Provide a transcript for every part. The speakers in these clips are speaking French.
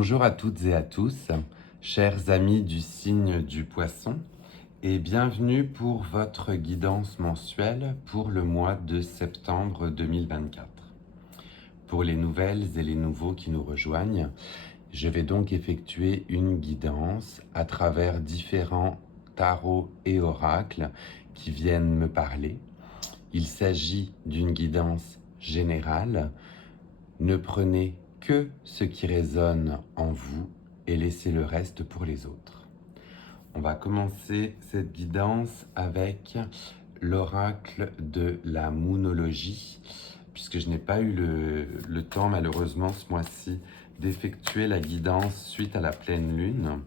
Bonjour à toutes et à tous, chers amis du signe du Poisson, et bienvenue pour votre guidance mensuelle pour le mois de septembre 2024. Pour les nouvelles et les nouveaux qui nous rejoignent, je vais donc effectuer une guidance à travers différents tarots et oracles qui viennent me parler. Il s'agit d'une guidance générale. Ne prenez que ce qui résonne en vous et laissez le reste pour les autres. On va commencer cette guidance avec l'oracle de la moonologie, puisque je n'ai pas eu le temps malheureusement ce mois-ci d'effectuer la guidance suite à la pleine lune.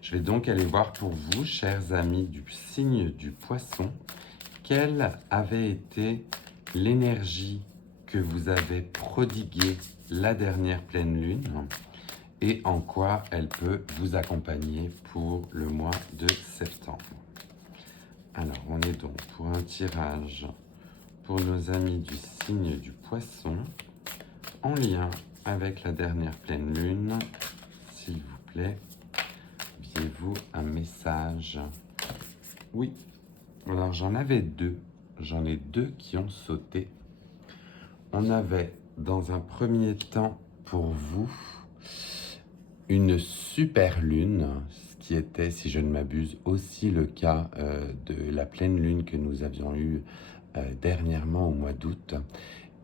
Je vais donc aller voir pour vous, chers amis du signe du Poisson, quelle avait été l'énergie que vous avez prodiguée la dernière pleine lune et en quoi elle peut vous accompagner pour le mois de septembre. Alors, on est donc pour un tirage pour nos amis du signe du Poisson en lien avec la dernière pleine lune. S'il vous plaît, enviez-vous un message. Oui, alors j'en avais deux. J'en ai deux qui ont sauté. On avait dans un premier temps pour vous une super lune, ce qui était, si je ne m'abuse, aussi le cas de la pleine lune que nous avions eue dernièrement au mois d'août.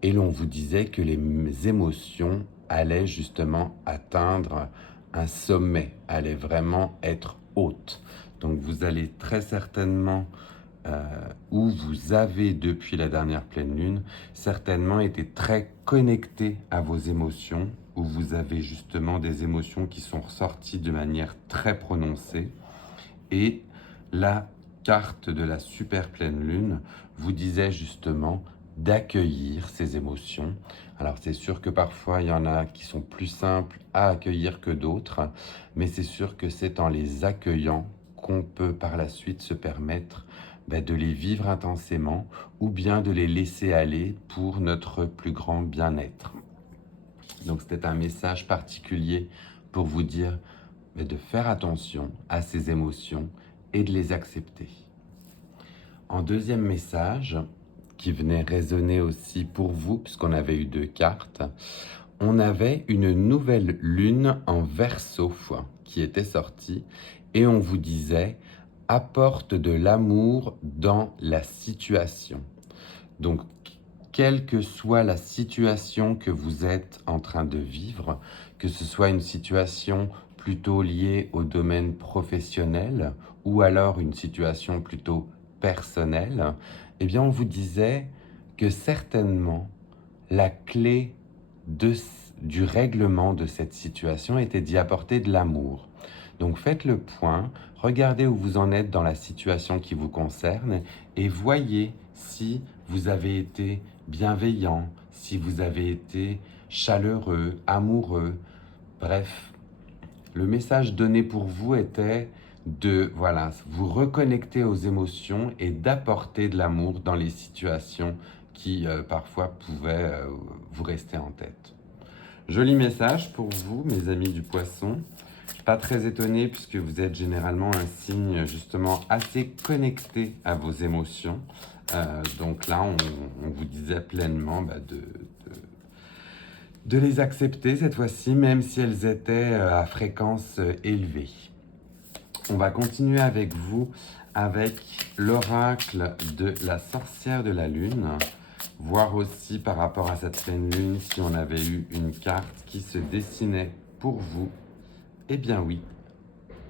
Et l'on vous disait que les émotions allaient justement atteindre un sommet, allaient vraiment être hautes. Donc vous allez très certainement, où vous avez depuis la dernière pleine lune, certainement été très connecté à vos émotions, où vous avez justement des émotions qui sont ressorties de manière très prononcée. Et la carte de la super pleine lune vous disait justement d'accueillir ces émotions. Alors c'est sûr que parfois il y en a qui sont plus simples à accueillir que d'autres, mais c'est sûr que c'est en les accueillant qu'on peut par la suite se permettre de les vivre intensément ou bien de les laisser aller pour notre plus grand bien-être. Donc c'était un message particulier pour vous dire de faire attention à ces émotions et de les accepter. En deuxième message, qui venait résonner aussi pour vous, puisqu'on avait eu deux cartes, on avait une nouvelle lune en Verseau qui était sortie et on vous disait « apporte de l'amour dans la situation ». Donc, quelle que soit la situation que vous êtes en train de vivre, que ce soit une situation plutôt liée au domaine professionnel ou alors une situation plutôt personnelle, eh bien on vous disait que certainement la clé du règlement de cette situation était d'y apporter de l'amour. Donc faites le point, regardez où vous en êtes dans la situation qui vous concerne et voyez si vous avez été bienveillant, si vous avez été chaleureux, amoureux. Bref, le message donné pour vous était de vous reconnecter aux émotions et d'apporter de l'amour dans les situations qui parfois pouvaient vous rester en tête. Joli message pour vous, mes amis du Poisson. Pas très étonné puisque vous êtes généralement un signe justement assez connecté à vos émotions. Donc là, on vous disait pleinement de les accepter cette fois-ci, même si elles étaient à fréquence élevée. On va continuer avec vous avec l'oracle de la sorcière de la lune, voir aussi par rapport à cette pleine lune si on avait eu une carte qui se dessinait pour vous. Eh bien oui,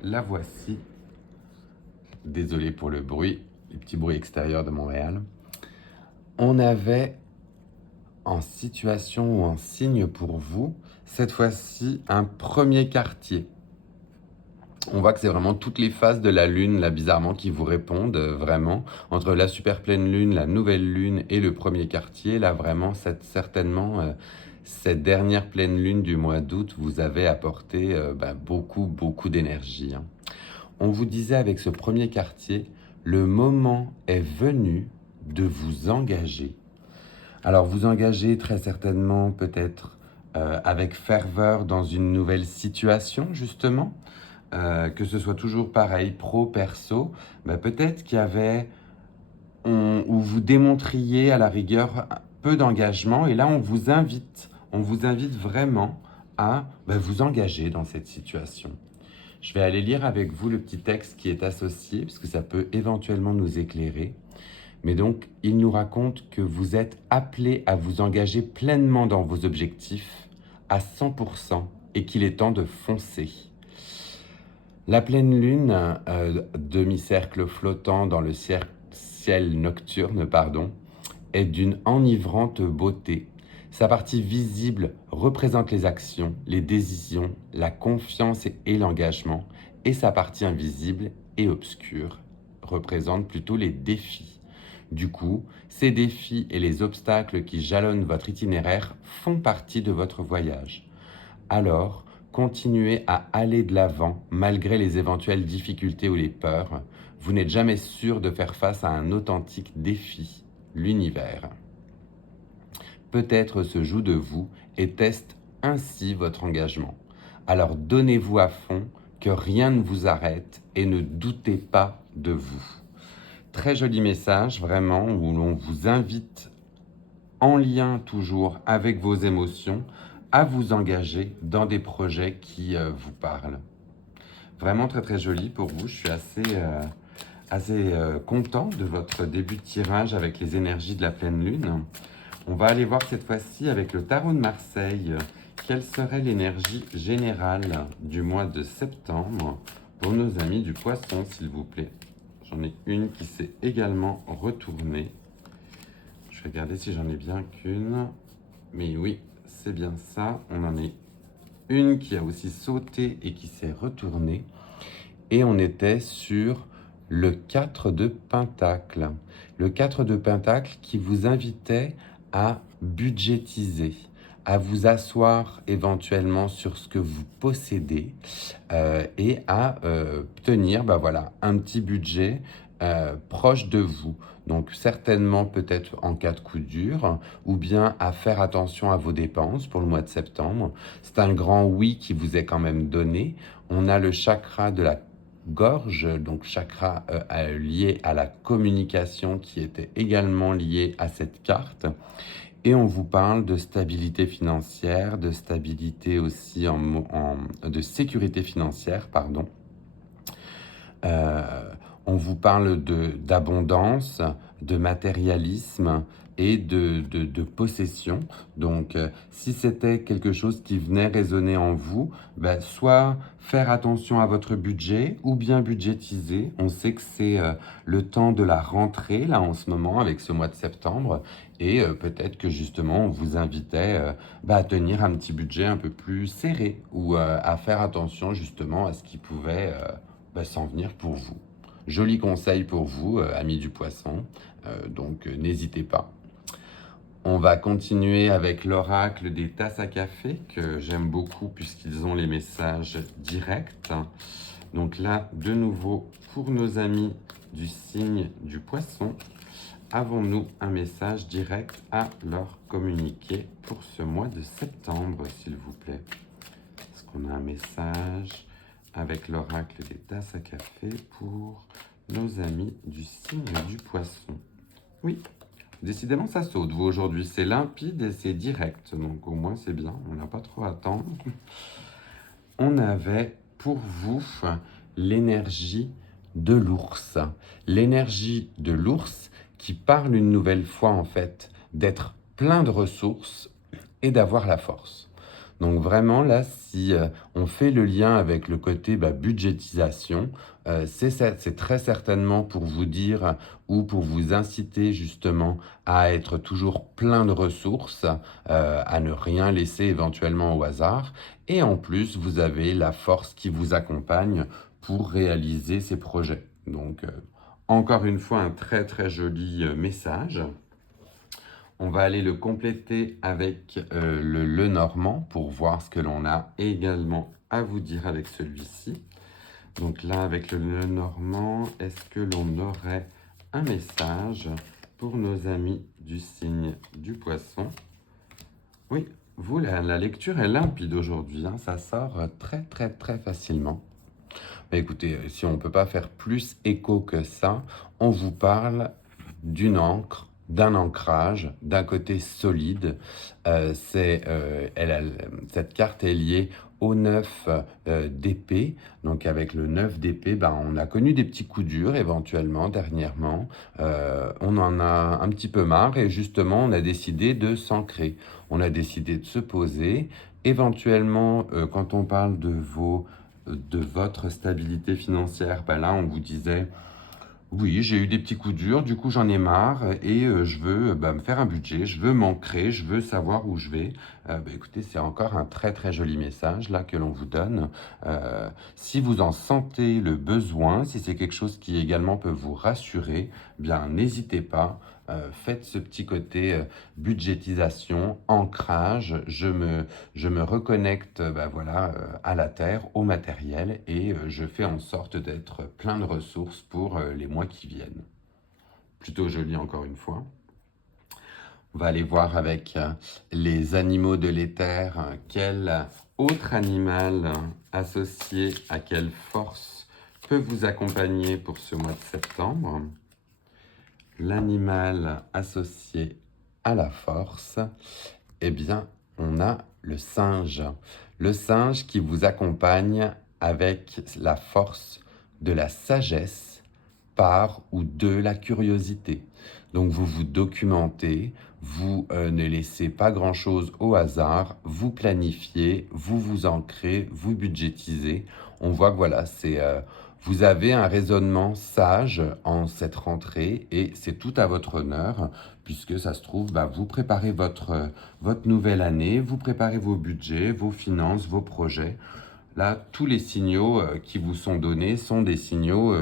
la voici. Désolé pour le bruit, les petits bruits extérieurs de Montréal. On avait en situation ou en signe pour vous, cette fois-ci, un premier quartier. On voit que c'est vraiment toutes les phases de la lune, là, bizarrement, qui vous répondent, vraiment. Entre la super pleine lune, la nouvelle lune et le premier quartier, là, vraiment, certainement, cette dernière pleine lune du mois d'août vous avait apporté beaucoup d'énergie. On vous disait avec ce premier quartier, le moment est venu de vous engager. Alors, vous engager très certainement peut-être avec ferveur dans une nouvelle situation, justement, que ce soit toujours pareil, pro, perso, peut-être qu'il y avait, où vous démontriez à la rigueur peu d'engagement, et là on vous invite vraiment à vous engager dans cette situation. Je vais aller lire avec vous le petit texte qui est associé, parce que ça peut éventuellement nous éclairer. Mais donc, il nous raconte que vous êtes appelé à vous engager pleinement dans vos objectifs, à 100%, et qu'il est temps de foncer. La pleine lune, demi-cercle flottant dans le ciel nocturne, est d'une enivrante beauté. Sa partie visible représente les actions, les décisions, la confiance et l'engagement, et sa partie invisible et obscure représente plutôt les défis. Du coup, ces défis et les obstacles qui jalonnent votre itinéraire font partie de votre voyage. Alors, continuez à aller de l'avant malgré les éventuelles difficultés ou les peurs. Vous n'êtes jamais sûr de faire face à un authentique défi, l'univers. Peut-être se joue de vous et teste ainsi votre engagement. Alors donnez-vous à fond, que rien ne vous arrête et ne doutez pas de vous. Très joli message, vraiment, où l'on vous invite, en lien toujours avec vos émotions, à vous engager dans des projets qui vous parlent. Vraiment très très joli pour vous. Je suis assez content de votre début de tirage avec les énergies de la pleine lune. On va aller voir cette fois-ci avec le tarot de Marseille. Quelle serait l'énergie générale du mois de septembre pour nos amis du Poisson, s'il vous plaît? J'en ai une qui s'est également retournée. Je vais regarder si j'en ai bien qu'une. Mais oui, c'est bien ça. On en est une qui a aussi sauté et qui s'est retournée. Et on était sur le 4 de Pentacle. Le 4 de Pentacle qui vous invitait à budgétiser, à vous asseoir éventuellement sur ce que vous possédez et à tenir un petit budget proche de vous. Donc certainement peut-être en cas de coup dur, ou bien à faire attention à vos dépenses pour le mois de septembre. C'est un grand oui qui vous est quand même donné. On a le chakra de la gorge, donc chakra lié à la communication qui était également lié à cette carte. Et on vous parle de stabilité financière, de stabilité aussi de sécurité financière, pardon. On vous parle d'abondance, de matérialisme et de possession. Donc, si c'était quelque chose qui venait résonner en vous, soit faire attention à votre budget ou bien budgétiser. On sait que c'est le temps de la rentrée, là, en ce moment, avec ce mois de septembre. Et peut-être que justement, on vous invitait à tenir un petit budget un peu plus serré ou à faire attention justement à ce qui pouvait s'en venir pour vous. Joli conseil pour vous, amis du Poisson, donc n'hésitez pas. On va continuer avec l'oracle des tasses à café, que j'aime beaucoup puisqu'ils ont les messages directs. Donc là, de nouveau, pour nos amis du signe du Poisson, avons-nous un message direct à leur communiquer pour ce mois de septembre, s'il vous plaît? Est-ce qu'on a un message avec l'oracle des tasses à café pour nos amis du signe du Poisson? Oui, décidément ça saute, vous, aujourd'hui. C'est limpide et c'est direct, donc au moins c'est bien, on n'a pas trop à attendre. On avait pour vous l'énergie de l'ours. L'énergie de l'ours qui parle une nouvelle fois, en fait, d'être plein de ressources et d'avoir la force. Donc vraiment, là, si on fait le lien avec le côté budgétisation, c'est très certainement pour vous dire ou pour vous inciter justement à être toujours plein de ressources, à ne rien laisser éventuellement au hasard. Et en plus, vous avez la force qui vous accompagne pour réaliser ces projets. Donc, encore une fois, un très très joli message. On va aller le compléter avec le Lenormand pour voir ce que l'on a également à vous dire avec celui-ci. Donc là, avec le Lenormand, est-ce que l'on aurait un message pour nos amis du signe du Poisson? Oui, vous, la lecture est limpide aujourd'hui, hein, ça sort très très très facilement. Bah, écoutez, si on ne peut pas faire plus écho que ça, on vous parle d'une encre, d'un ancrage, d'un côté solide. Cette carte est liée au 9 d'épée. Donc avec le 9 d'épée, ben, on a connu des petits coups durs éventuellement dernièrement. On en a un petit peu marre et justement on a décidé de s'ancrer. On a décidé de se poser. Éventuellement, quand on parle de votre stabilité financière, ben là on vous disait oui, j'ai eu des petits coups durs, du coup j'en ai marre et je veux me faire un budget, je veux m'ancrer, je veux savoir où je vais. Écoutez, c'est encore un très très joli message là que l'on vous donne. Si vous en sentez le besoin, si c'est quelque chose qui également peut vous rassurer, bien n'hésitez pas. Faites ce petit côté budgétisation, ancrage. Je me reconnecte voilà, à la terre, au matériel et je fais en sorte d'être plein de ressources pour les mois qui viennent. Plutôt joli encore une fois. On va aller voir avec les animaux de l'éther quel autre animal associé à quelle force peut vous accompagner pour ce mois de septembre. L'animal associé à la force, eh bien, on a le singe. Le singe qui vous accompagne avec la force de la sagesse par ou de la curiosité. Donc vous vous documentez, vous ne laissez pas grand-chose au hasard, vous planifiez, vous vous ancrez, vous budgétisez. On voit que voilà, vous avez un raisonnement sage en cette rentrée et c'est tout à votre honneur puisque ça se trouve, vous préparez votre nouvelle année, vous préparez vos budgets, vos finances, vos projets. Là, tous les signaux qui vous sont donnés sont des signaux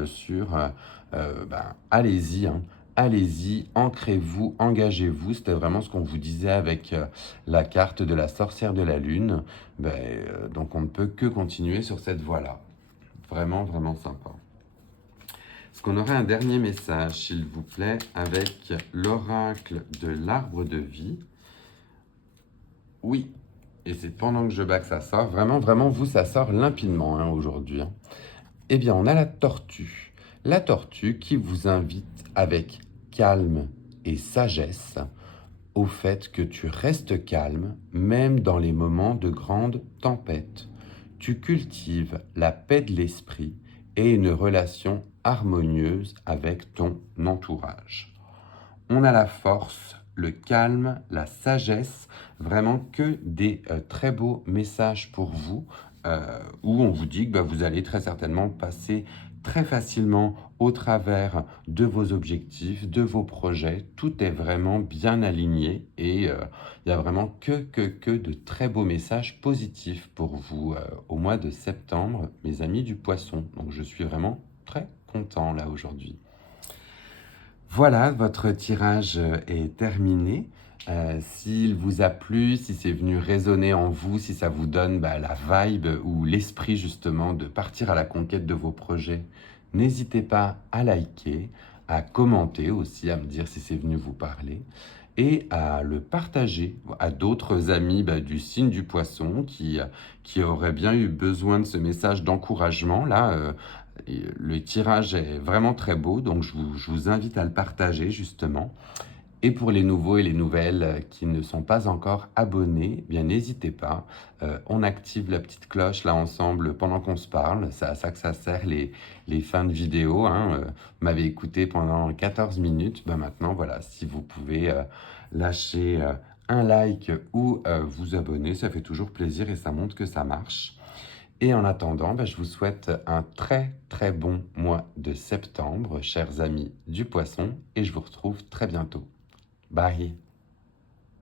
allez-y, hein, allez-y, ancrez-vous, engagez-vous. C'était vraiment ce qu'on vous disait avec la carte de la sorcière de la lune. Donc on ne peut que continuer sur cette voie-là. Vraiment, vraiment sympa. Est-ce qu'on aurait un dernier message, s'il vous plaît, avec l'oracle de l'arbre de vie? Oui, et c'est pendant que je bats que ça sort. Vraiment, vraiment, vous, ça sort limpidement hein, aujourd'hui. Hein. Eh bien, on a la tortue. La tortue qui vous invite avec calme et sagesse au fait que tu restes calme, même dans les moments de grande tempête. Tu cultives la paix de l'esprit et une relation harmonieuse avec ton entourage. On a la force, le calme, la sagesse, vraiment que des très beaux messages pour vous, où on vous dit que vous allez très certainement passer très facilement au travers de vos objectifs, de vos projets. Tout est vraiment bien aligné et il n'y a vraiment que de très beaux messages positifs pour vous au mois de septembre, mes amis du Poisson. Donc je suis vraiment très content là aujourd'hui. Voilà, votre tirage est terminé. S'il vous a plu, si c'est venu résonner en vous, si ça vous donne la vibe ou l'esprit justement de partir à la conquête de vos projets, n'hésitez pas à liker, à commenter aussi, à me dire si c'est venu vous parler et à le partager à d'autres amis du signe du Poisson qui auraient bien eu besoin de ce message d'encouragement. Là, le tirage est vraiment très beau, donc je vous invite à le partager justement. Et pour les nouveaux et les nouvelles qui ne sont pas encore abonnés, bien n'hésitez pas. On active la petite cloche là ensemble pendant qu'on se parle. C'est à ça que ça sert les fins de vidéo. Hein. Vous m'avez écouté pendant 14 minutes. Maintenant, voilà, si vous pouvez lâcher un like ou vous abonner, ça fait toujours plaisir et ça montre que ça marche. Et en attendant, je vous souhaite un très très bon mois de septembre, chers amis du Poisson, et je vous retrouve très bientôt. Bye!